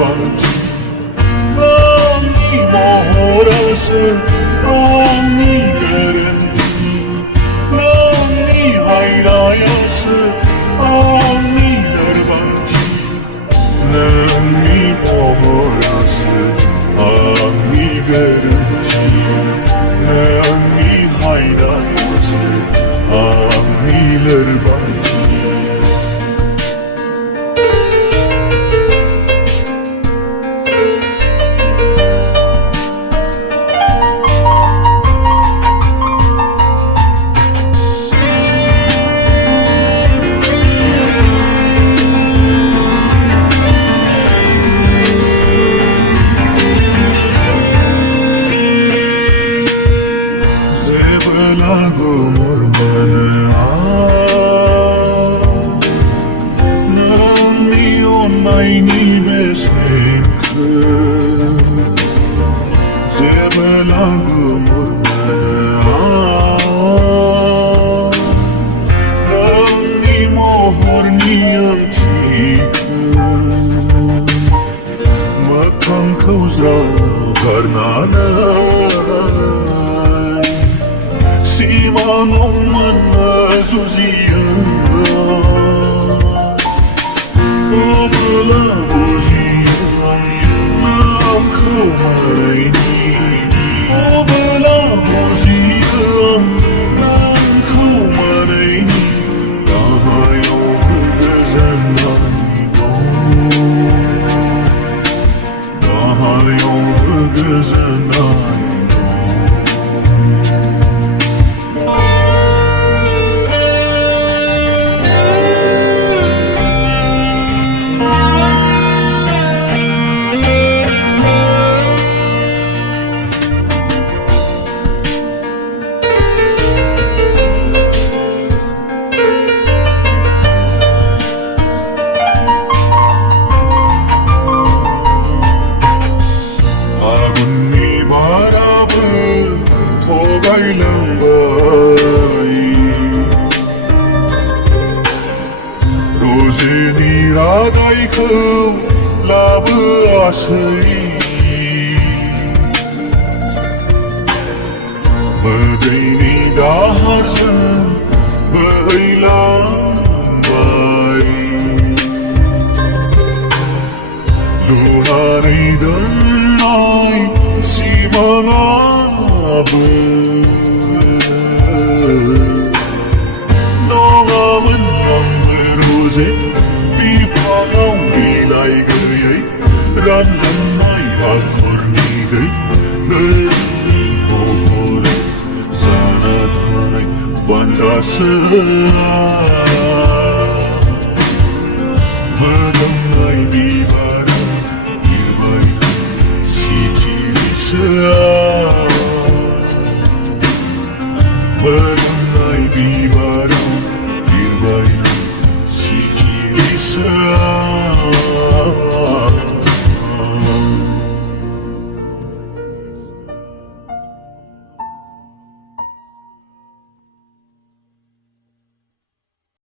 banci Nani morası Nani garanti Nani hayrayası Naniler banci Nani morası Nani garanti Nani hayrayası Naniler banci Gumur bana Nani onay ni besenke Zebela gumur bana Nani mohor niyantik Makam kauzra karnana Simanong manazuziya Obala buziya Kumayni Obala buziya Kumayni Daha yok gezenani Daha yok gezenani Rozeni raday kıl labı asli Bedeni daharzın beylan bay Lunareyden ay simana bı Nongamın Roze, bir panam bilay göyey Ranlanay hakornide Nöni bohore Sana tanay bandası